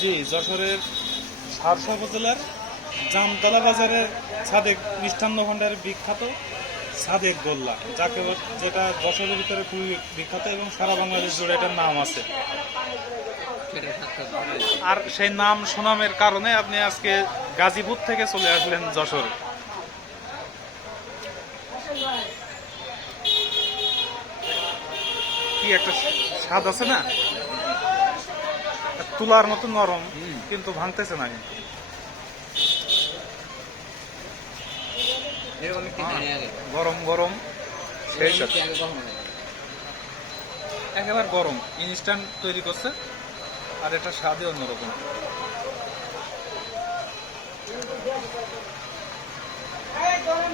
জি, যশোরের শার্শা উপজেলার জামতলা বাজারের সাদেক মিষ্টান্ন ভাণ্ডারের বিখ্যাত সাদেক গোল্লা, যেটা যশোরের ভিতরে খুবই বিখ্যাত এবং সারা বাংলাদেশ জুড়ে এটার নাম আছে। আর সেই নাম সুনামের কারণে আপনি আজকে গাজীপুর থেকে চলে আসলেন যশোরে। কি একটা স্বাদ আছে না, তুলার মতো নরম, কিন্তু ভাঙতেছে না। কিন্তু গরম গরম সেই সাথে একেবারে গরম ইনস্ট্যান্ট তৈরি করছে, আর এটা স্বাদই অন্যরকম। গরম